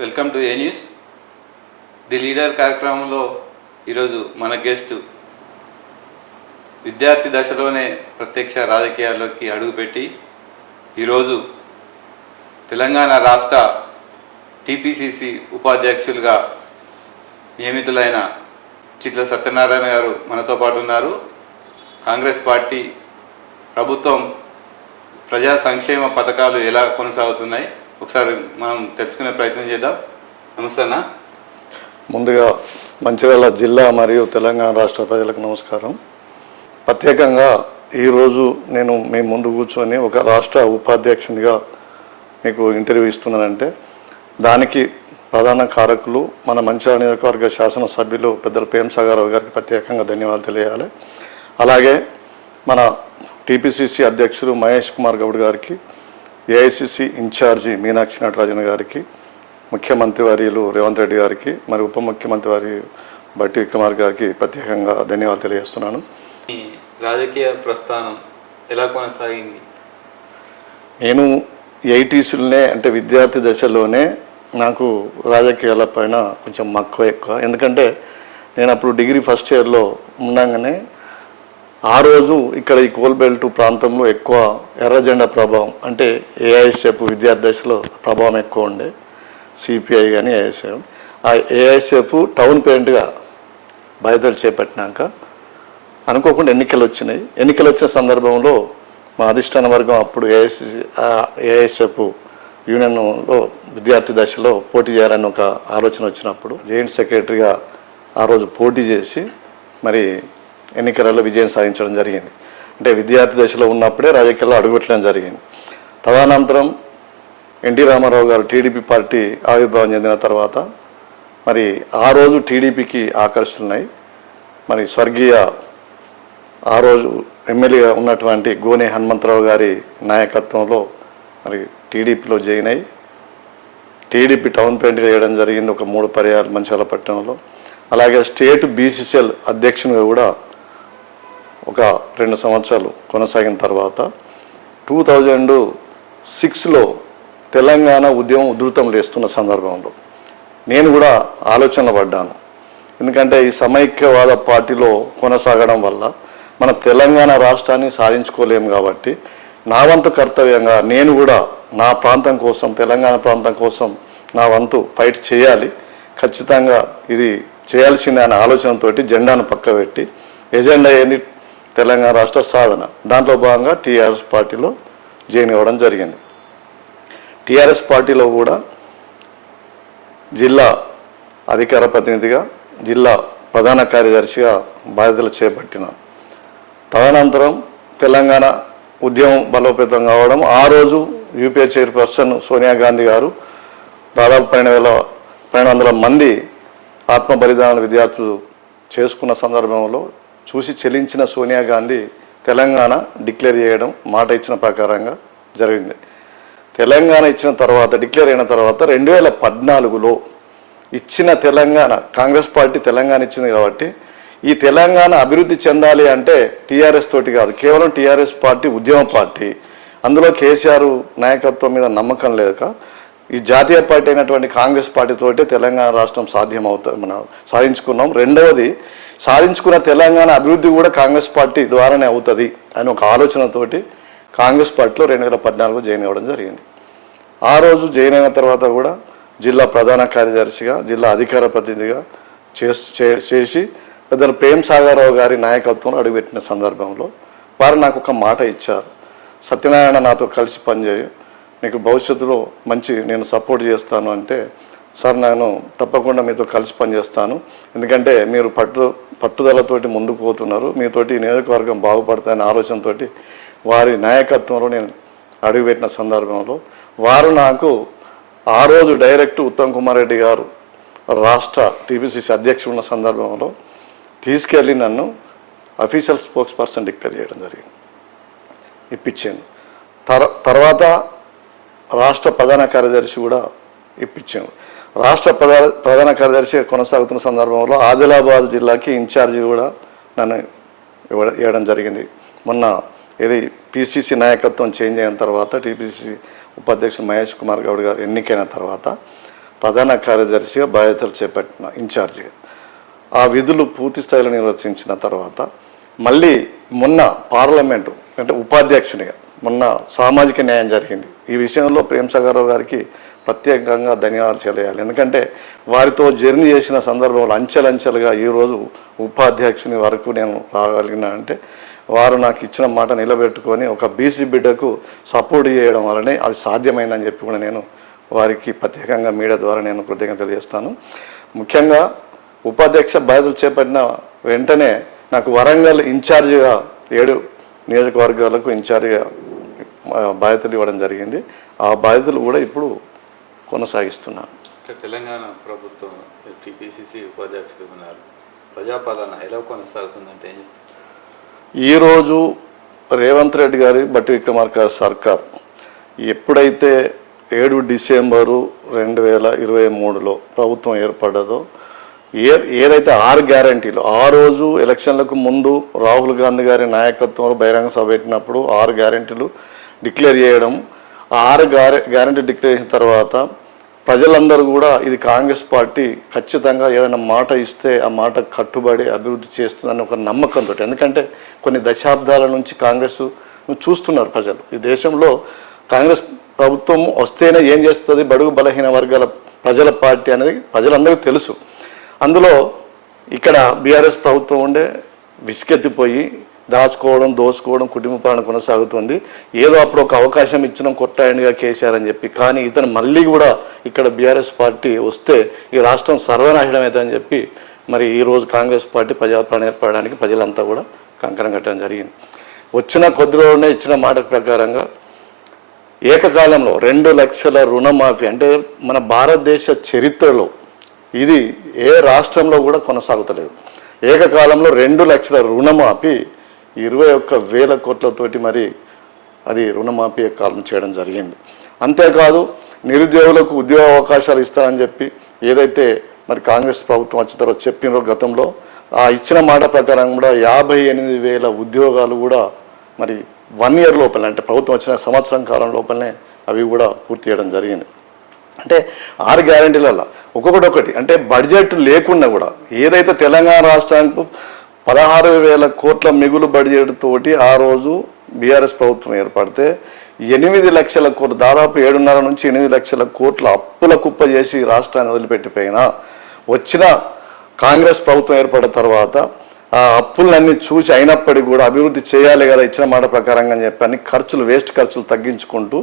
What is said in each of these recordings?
Welcome to A news the leader కార్యక్రమంలో ఈరోజు మన గెస్ట్ విద్యార్థి దశలోనే ప్రత్యక్ష రాజకీయాల్లోకి అడుగుపెట్టి ఈరోజు తెలంగాణ రాష్ట్ర టీపీసీసీ ఉపాధ్యక్షులుగా నియమితులైన చిట్ల సత్యనారాయణ గారు మనతో పాటు ఉన్నారు. కాంగ్రెస్ పార్టీ ప్రభుత్వం ప్రజా సంక్షేమ పథకాలు ఎలా కొనసాగుతున్నాయి? ఒకసారి మనం తెలుసుకునే ప్రయత్నం చేద్దాం. నమస్తే అన్న. ముందుగా మంచిర్యాల జిల్లా మరియు తెలంగాణ రాష్ట్ర ప్రజలకు నమస్కారం. ప్రత్యేకంగా ఈరోజు నేను మీ ముందు కూర్చొని ఒక రాష్ట్ర ఉపాధ్యక్షునిగా మీకు ఇంటర్వ్యూ ఇస్తున్నానంటే దానికి ప్రధాన కారకులు మన మంచిర్యాల నియోజకవర్గ శాసనసభ్యులు పెద్దల ప్రేమ్ గారికి ప్రత్యేకంగా ధన్యవాదాలు తెలియాలి. అలాగే మన టీపీసీసీ అధ్యక్షులు మహేష్ కుమార్ గౌడ్ గారికి ఏఐసిసి ఇన్ఛార్జి మీనాక్షి నటరాజన్ గారికి ముఖ్యమంత్రి వర్యులు రేవంత్ రెడ్డి గారికి మరి ఉప ముఖ్యమంత్రి వారి బట్టి విక్రమార్ గారికి ప్రత్యేకంగా ధన్యవాదాలు తెలియజేస్తున్నాను. ఈ రాజకీయ ప్రస్థానం ఎలా కొనసాగింది? నేను ఎయిటీస్లోనే అంటే విద్యార్థి దశలోనే నాకు రాజకీయాల పైన కొంచెం మక్కువ ఎక్కువ. ఎందుకంటే నేను అప్పుడు డిగ్రీ ఫస్ట్ ఇయర్లో ఉండగానే ఆ రోజు ఇక్కడ ఈ కోల్బెల్ట్ ప్రాంతంలో ఎక్కువ ఎర్రజెండా ప్రభావం అంటే ఏఐఎస్ఎఫ్ విద్యార్థి దశలో ప్రభావం ఎక్కువ ఉండే సిపిఐ కానీ ఏఐఎస్ఎఫ్. ఆ ఏఐఎస్ఎఫ్ టౌన్ పేరెంట్గా బాధ్యతలు చేపట్టినాక అనుకోకుండా ఎన్నికలు వచ్చినాయి. ఎన్నికలు వచ్చిన సందర్భంలో మా అధిష్టాన వర్గం అప్పుడు ఏఎస్ ఏఎస్ఎఫ్ యూనియన్లో విద్యార్థి దశలో పోటీ చేయాలని ఒక ఆలోచన వచ్చినప్పుడు జాయింట్ సెక్రటరీగా ఆ రోజు పోటీ చేసి మరి ఎన్నికలలో విజయం సాధించడం జరిగింది. అంటే విద్యార్థి దశలో ఉన్నప్పుడే రాజకీయాల్లో అడుగుపెట్టడం జరిగింది. తదనంతరం ఎన్టీ రామారావు గారు టీడీపీ పార్టీ ఆవిర్భావం చెందిన తర్వాత మరి ఆ రోజు టీడీపీకి ఆకర్షితున్నాయి మరి స్వర్గీయ ఆ రోజు ఎమ్మెల్యేగా ఉన్నటువంటి గోనె హనుమంతరావు గారి నాయకత్వంలో మరి టీడీపీలో జాయిన్ అయ్యి టీడీపీ టౌన్ ప్రెసిడెంట్గా చేయడం జరిగింది. ఒక మూడు పర్యాలు మంచిర్యాల పట్టణంలో. అలాగే స్టేట్ బీసీసీఎల్ అధ్యక్షునిగా కూడా ఒక రెండు సంవత్సరాలు కొనసాగిన తర్వాత టూ థౌజండ్ సిక్స్లో తెలంగాణ ఉద్యమం ఉధృతం లేస్తున్న సందర్భంలో నేను కూడా ఆలోచనలు పడ్డాను. ఎందుకంటే ఈ సమైక్యవాద పార్టీలో కొనసాగడం వల్ల మన తెలంగాణ రాష్ట్రాన్ని సాధించుకోలేము కాబట్టి నా వంతు కర్తవ్యంగా నేను కూడా నా ప్రాంతం కోసం తెలంగాణ ప్రాంతం కోసం నా వంతు ఫైట్ చేయాలి. ఖచ్చితంగా ఇది చేయాల్సిందే అనే ఆలోచనతోటి జెండాను పక్కబెట్టి ఎజెండా ఏంది తెలంగాణ రాష్ట్ర సాధన. దాంట్లో భాగంగా టీఆర్ఎస్ పార్టీలో జాయిన్ అవ్వడం జరిగింది. టీఆర్ఎస్ పార్టీలో కూడా జిల్లా అధికార ప్రతినిధిగా జిల్లా ప్రధాన కార్యదర్శిగా బాధ్యతలు చేపట్టిన. తదనంతరం తెలంగాణ ఉద్యమం బలోపేతం కావడం ఆ రోజు యూపీఏ చైర్పర్సన్ సోనియా గాంధీ గారు దాదాపు పన్నెండు వేల పన్నెండు వందల మంది ఆత్మ బలిదాన విద్యార్థులు చేసుకున్న సందర్భంలో చూసి చెల్లించిన సోనియా గాంధీ తెలంగాణ డిక్లేర్ చేయడం మాట ఇచ్చిన ప్రకారంగా జరిగింది. తెలంగాణ ఇచ్చిన తర్వాత డిక్లేర్ అయిన తర్వాత రెండు వేల పద్నాలుగులో ఇచ్చిన తెలంగాణ కాంగ్రెస్ పార్టీ తెలంగాణ ఇచ్చింది కాబట్టి ఈ తెలంగాణ అభివృద్ధి చెందాలి అంటే టీఆర్ఎస్ తోటి కాదు కేవలం టీఆర్ఎస్ పార్టీ ఉద్యమ పార్టీ. అందులో కేసీఆర్ నాయకత్వం మీద నమ్మకం లేక ఈ జాతీయ పార్టీ అయినటువంటి కాంగ్రెస్ పార్టీతోటే తెలంగాణ రాష్ట్రం సాధ్యం అవుతుంది మనం సాధించుకున్నాం. రెండవది సాధించుకున్న తెలంగాణ అభివృద్ధి కూడా కాంగ్రెస్ పార్టీ ద్వారానే అవుతుంది అని ఒక ఆలోచనతోటి కాంగ్రెస్ పార్టీలో రెండు వేల పద్నాలుగు జాయిన్ అవ్వడం జరిగింది. ఆ రోజు జాయిన్ అయిన తర్వాత కూడా జిల్లా ప్రధాన కార్యదర్శిగా జిల్లా అధికార ప్రతినిధిగా చే- చేసి పెద్దలు ప్రేమ్ సాగరరావు గారి నాయకత్వంలో అడుగుపెట్టిన సందర్భంలో వారు నాకు ఒక మాట ఇచ్చారు. సత్యనారాయణ నాతో కలిసి పనిచేయ నీకు భవిష్యత్తులో మంచి నేను సపోర్ట్ చేస్తాను అంటే సార్ నేను తప్పకుండా మీతో కలిసి పనిచేస్తాను. ఎందుకంటే మీరు పట్టు పట్టుదలతోటి ముందుకు పోతున్నారు. మీతోటి నియోజకవర్గం బాగుపడతాయనే ఆలోచనతో వారి నాయకత్వంలో నేను అడుగుపెట్టిన సందర్భంలో వారు నాకు ఆ రోజు డైరెక్ట్ ఉత్తమ్ కుమార్ రెడ్డి గారు రాష్ట్ర టీపీసీసీ అధ్యక్షుడు ఉన్న సందర్భంలో తీసుకెళ్ళి నన్ను అఫీషియల్ స్పోక్స్ పర్సన్ డిక్లేర్ చేయడం జరిగింది. ఇప్పించాను. తర్వాత రాష్ట్ర ప్రధాన కార్యదర్శి కూడా ఇప్పించాను రాష్ట్ర ప్రధాన ప్రధాన కార్యదర్శి కొనసాగుతున్న సందర్భంలో ఆదిలాబాద్ జిల్లాకి ఇన్ఛార్జి కూడా నన్ను ఇవ్వడం జరిగింది. మొన్న ఇది పిసిసి నాయకత్వం చేంజ్ అయిన తర్వాత టీపీసీ ఉపాధ్యక్షుడు మహేష్ కుమార్ గౌడ్ గారు ఎన్నికైన తర్వాత ప్రధాన కార్యదర్శిగా బాధ్యతలు చేపట్టిన ఇన్ఛార్జిగా. ఆ విధులు పూర్తి స్థాయిలో నిర్వర్తించిన తర్వాత మళ్ళీ మొన్న పార్లమెంటు అంటే ఉపాధ్యక్షునిగా మొన్న సామాజిక న్యాయం జరిగింది. ఈ విషయంలో ప్రేమ్ గారికి ప్రత్యేకంగా ధన్యవాదాలు తెలియాలి. ఎందుకంటే వారితో జర్నీ చేసిన సందర్భంలో అంచెలంచెలుగా ఈరోజు ఉపాధ్యక్షుని వరకు నేను రాగలిగిన అంటే వారు నాకు ఇచ్చిన మాట నిలబెట్టుకొని ఒక బీసీ బిడ్డకు సపోర్ట్ చేయడం వలనే అది సాధ్యమైందని చెప్పి కూడా నేను వారికి ప్రత్యేకంగా మీడియా ద్వారా నేను కృతజ్ఞత తెలియజేస్తాను ముఖ్యంగా ఉపాధ్యక్ష బాధ్యతలు చేపట్టిన వెంటనే నాకు వరంగల్ ఇన్ఛార్జిగా ఏడు నియోజకవర్గాలకు ఇన్ఛార్జిగా బాధ్యతలు ఇవ్వడం జరిగింది. ఆ బాధ్యతలు కూడా ఇప్పుడు కొనసాగిస్తున్నాను తెలంగాణ ప్రభుత్వం టీపీసీసీ ఉపాధ్యక్షుడు ఉన్నారు ప్రజాపాలన ఎలా కొనసాగుతుందంటే? ఈరోజు రేవంత్ రెడ్డి గారి బట్టి విక్రమార్క సర్కార్ ఎప్పుడైతే ఏడు డిసెంబరు రెండు వేల ఇరవై మూడులో ప్రభుత్వం ఏర్పడ్డదో ఏ ఏదైతే ఆరు గ్యారంటీలు ఆ రోజు ఎలక్షన్లకు ముందు రాహుల్ గాంధీ గారి నాయకత్వంలో బహిరంగ సభ పెట్టినప్పుడు ఆరు గ్యారంటీలు డిక్లేర్ చేయడం ఆ ఆరు గ్యారె గ్యారంటీ డిక్లేర్ తర్వాత ప్రజలందరూ కూడా ఇది కాంగ్రెస్ పార్టీ ఖచ్చితంగా ఏదైనా మాట ఇస్తే ఆ మాట కట్టుబడి అభివృద్ధి చేస్తుందని ఒక నమ్మకంతో ఎందుకంటే కొన్ని దశాబ్దాల నుంచి కాంగ్రెస్ చూస్తున్నారు ప్రజలు. ఈ దేశంలో కాంగ్రెస్ ప్రభుత్వం వస్తేనే ఏం చేస్తుంది? బడుగు బలహీన వర్గాల ప్రజల పార్టీ అనేది ప్రజలందరికీ తెలుసు. అందులో ఇక్కడ బీఆర్ఎస్ ప్రభుత్వం ఉండే విసుకెత్తిపోయి దాచుకోవడం దోచుకోవడం కుటుంబ పాలన కొనసాగుతుంది. ఏదో అప్పుడు ఒక అవకాశం ఇచ్చినాం కొట్టాయండిగా కేసీఆర్ అని చెప్పి. కానీ ఇతను మళ్ళీ కూడా ఇక్కడ బీఆర్ఎస్ పార్టీ వస్తే ఈ రాష్ట్రం సర్వనాశనం అవుతుందని చెప్పి మరి ఈరోజు కాంగ్రెస్ పార్టీ ప్రజాపాలన ఏర్పడడానికి ప్రజలంతా కూడా కంకణం కట్టడం జరిగింది. వచ్చిన కొద్ది రోజునే ఇచ్చిన మాట ప్రకారంగా ఏకకాలంలో రెండు లక్షల రుణమాఫీ అంటే మన భారతదేశ చరిత్రలో ఇది ఏ రాష్ట్రంలో కూడా కొనసాగుతలేదు. ఏకకాలంలో రెండు లక్షల రుణమాఫీ ఇరవై ఒక్క వేల కోట్లతోటి మరి అది రుణమాఫీ కాలం చేయడం జరిగింది. అంతేకాదు నిరుద్యోగులకు ఉద్యోగ అవకాశాలు ఇస్తారని చెప్పి ఏదైతే మరి కాంగ్రెస్ ప్రభుత్వం వచ్చిన తర్వాత చెప్పినో గతంలో ఆ ఇచ్చిన మాట ప్రకారం కూడా యాభై ఎనిమిది వేల ఉద్యోగాలు కూడా మరి వన్ ఇయర్ లోపల అంటే ప్రభుత్వం వచ్చిన సంవత్సరం కాలం లోపలనే అవి కూడా పూర్తి చేయడం జరిగింది. అంటే ఆరు గ్యారంటీలలో ఒక్కొక్కటి ఒకటి అంటే బడ్జెట్ లేకుండా కూడా ఏదైతే తెలంగాణ రాష్ట్రానికి పదహారు వేల కోట్ల మిగులు బడ్జెట్తోటి ఆ రోజు బీఆర్ఎస్ ప్రభుత్వం ఏర్పడితే ఎనిమిది లక్షల కోట్లు దాదాపు ఏడున్నర నుంచి ఎనిమిది లక్షల కోట్ల అప్పుల కుప్ప చేసి రాష్ట్రాన్ని వదిలిపెట్టిపోయినా వచ్చిన కాంగ్రెస్ ప్రభుత్వం ఏర్పడిన తర్వాత ఆ అప్పులన్నీ చూసి అయినప్పటికీ కూడా అభివృద్ధి చేయాలి కదా ఇచ్చిన మాట ప్రకారంగా అని ఖర్చులు వేస్ట్ ఖర్చులు తగ్గించుకుంటూ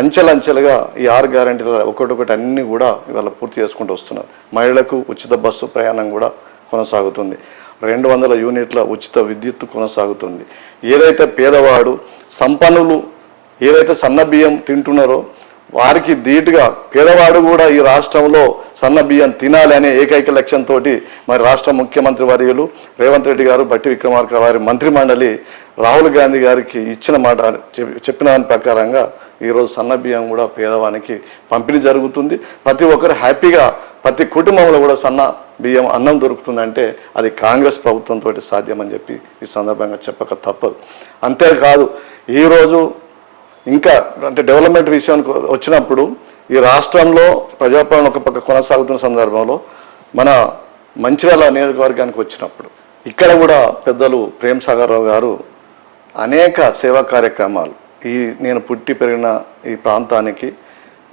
అంచెలంచెలుగా ఈ ఆరు గ్యారంటీల ఒకటొకటి అన్నీ కూడా ఇవాళ పూర్తి చేసుకుంటూ వస్తున్నారు. మహిళలకు ఉచిత బస్సు ప్రయాణం కూడా కొనసాగుతుంది. రెండు వందల యూనిట్ల ఉచిత విద్యుత్ కొనసాగుతుంది. ఏదైతే పేదవాడు సంపన్నులు ఏదైతే సన్న బియ్యం తింటున్నారో వారికి ధీటుగా పేదవాడు కూడా ఈ రాష్ట్రంలో సన్న బియ్యం తినాలి అనే ఏకైక లక్ష్యంతో మరి రాష్ట్ర ముఖ్యమంత్రి వర్యులు రేవంత్ రెడ్డి గారు బట్టి విక్రమార్క వారి మంత్రిమండలి రాహుల్ గాంధీ గారికి ఇచ్చిన మాట చెప్పిన దాని ప్రకారంగా ఈరోజు సన్న బియ్యం కూడా పేదవానికి పంపిణీ జరుగుతుంది. ప్రతి ఒక్కరు హ్యాపీగా ప్రతి కుటుంబంలో కూడా సన్న బియ్యం అన్నం దొరుకుతుందంటే అది కాంగ్రెస్ ప్రభుత్వంతో సాధ్యమని చెప్పి ఈ సందర్భంగా చెప్పక తప్పదు. అంతేకాదు ఈరోజు ఇంకా అంటే డెవలప్మెంట్ విషయానికి వచ్చినప్పుడు ఈ రాష్ట్రంలో ప్రజాపాలన ఒక పక్క కొనసాగుతున్న సందర్భంలో మన మంచిర్యాల నియోజకవర్గానికి వచ్చినప్పుడు ఇక్కడ కూడా పెద్దలు ప్రేమ్ సాగర్రావు గారు అనేక సేవా కార్యక్రమాలు ఈ నేను పుట్టి పెరిగిన ఈ ప్రాంతానికి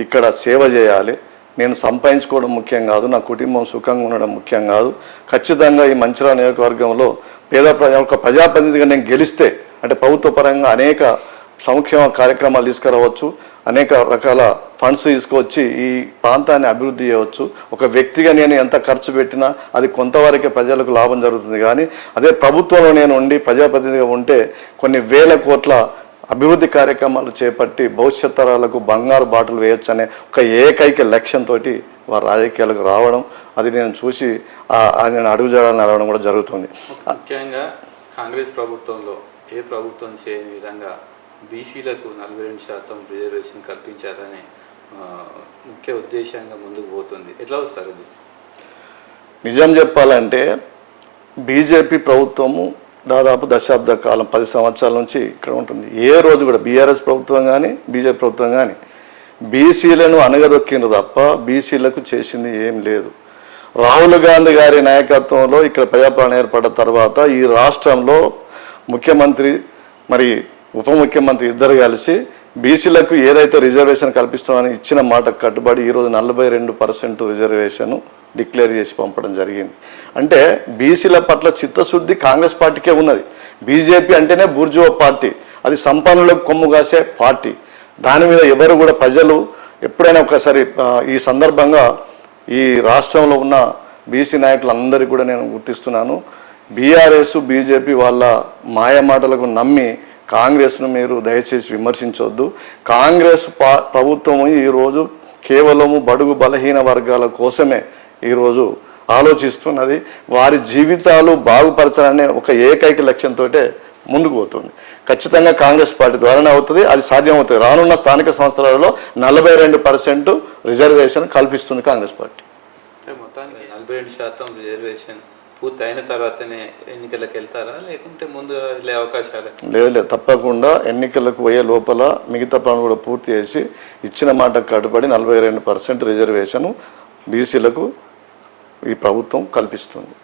ఇక్కడ సేవ చేయాలి. నేను సంపాదించుకోవడం ముఖ్యం కాదు నా కుటుంబం సుఖంగా ఉండడం ముఖ్యం కాదు. ఖచ్చితంగా ఈ మంచిర్యాల నియోజకవర్గంలో పేద ప్రజా ఒక ప్రజాప్రతినిధిగా నేను గెలిస్తే అంటే ప్రభుత్వ పరంగా అనేక సంక్షేమ కార్యక్రమాలు తీసుకురావచ్చు అనేక రకాల ఫండ్స్ తీసుకొచ్చి ఈ ప్రాంతాన్ని అభివృద్ధి చేయవచ్చు. ఒక వ్యక్తిగా నేను ఎంత ఖర్చు పెట్టినా అది కొంతవరకే ప్రజలకు లాభం జరుగుతుంది. కానీ అదే ప్రభుత్వంలో నేను ఉండి ప్రజాప్రతినిధిగా ఉంటే కొన్ని వేల కోట్ల అభివృద్ధి కార్యక్రమాలు చేపట్టి భవిష్యత్ తరాలకు బంగారు బాటలు వేయొచ్చు అనే ఒక ఏకైక లక్ష్యంతో వారు రాజకీయాలకు రావడం అది నేను చూసి నేను అడుగుజాడని నడవడం కూడా జరుగుతుంది. ముఖ్యంగా కాంగ్రెస్ ప్రభుత్వంలో ఏ ప్రభుత్వం చేయని విధంగా బీసీలకు నలభై రెండు శాతం రిజర్వేషన్ కల్పించారనే ముఖ్య ఉద్దేశంగా ముందుకు పోతుంది. ఎట్లా వస్తారు ఇది? నిజం చెప్పాలంటే బీజేపీ ప్రభుత్వము దాదాపు దశాబ్ద కాలం పది సంవత్సరాల నుంచి ఇక్కడ ఉంటుంది. ఏ రోజు కూడా బీఆర్ఎస్ ప్రభుత్వం కానీ బీజేపీ ప్రభుత్వం కానీ బీసీలను అణగదొక్కిండ్రు తప్ప బీసీలకు చేసింది ఏం లేదు. రాహుల్ గాంధీ గారి నాయకత్వంలో ఇక్కడ ప్రజాపాలన ఏర్పడ్డ తర్వాత ఈ రాష్ట్రంలో ముఖ్యమంత్రి మరి ఉప ముఖ్యమంత్రి ఇద్దరు కలిసి బీసీలకు ఏదైతే రిజర్వేషన్ కల్పిస్తామని ఇచ్చిన మాటకు కట్టుబడి ఈరోజు నలభై రెండు పర్సెంట్ రిజర్వేషన్ డిక్లేర్ చేసి పంపడం జరిగింది. అంటే బీసీల పట్ల చిత్తశుద్ధి కాంగ్రెస్ పార్టీకే ఉన్నది. బీజేపీ అంటేనే బూర్జువ పార్టీ. అది సంపన్నులకు కొమ్ము కాసే పార్టీ. దాని మీద ఎవరు కూడా ప్రజలు ఎప్పుడైనా ఒకసారి ఈ సందర్భంగా ఈ రాష్ట్రంలో ఉన్న బీసీ నాయకులందరికీ కూడా నేను గుర్తిస్తున్నాను. బీఆర్ఎస్ బీజేపీ వాళ్ళ మాయ మాటలకు నమ్మి కాంగ్రెస్ను మీరు దయచేసి విమర్శించవద్దు కాంగ్రెస్ పా ప్రభుత్వము ఈరోజు కేవలము బడుగు బలహీన వర్గాల కోసమే ఈరోజు ఆలోచిస్తున్నది. వారి జీవితాలు బాగుపరచాలనే ఒక ఏకైక లక్ష్యంతో ముందుకు పోతుంది. ఖచ్చితంగా కాంగ్రెస్ పార్టీ ద్వారానే అవుతుంది. అది సాధ్యమవుతుంది. రానున్న స్థానిక సంస్థలలో నలభై రెండు పర్సెంట్ రిజర్వేషన్ కల్పిస్తుంది కాంగ్రెస్ పార్టీ. మొత్తానికి నలభై రెండు శాతం రిజర్వేషన్ పూర్తి అయిన తర్వాతనే ఎన్నికలకు వెళ్తారా? లేకుంటే ముందు వెళ్ళే అవకాశాలు? లేదు లేదు. తప్పకుండా ఎన్నికలకు పోయే లోపల మిగతా పనులు కూడా పూర్తి చేసి ఇచ్చిన మాటకు కట్టుబడి నలభై రెండు పర్సెంట్ రిజర్వేషన్ బీసీలకు ఈ ప్రభుత్వం కల్పిస్తుంది.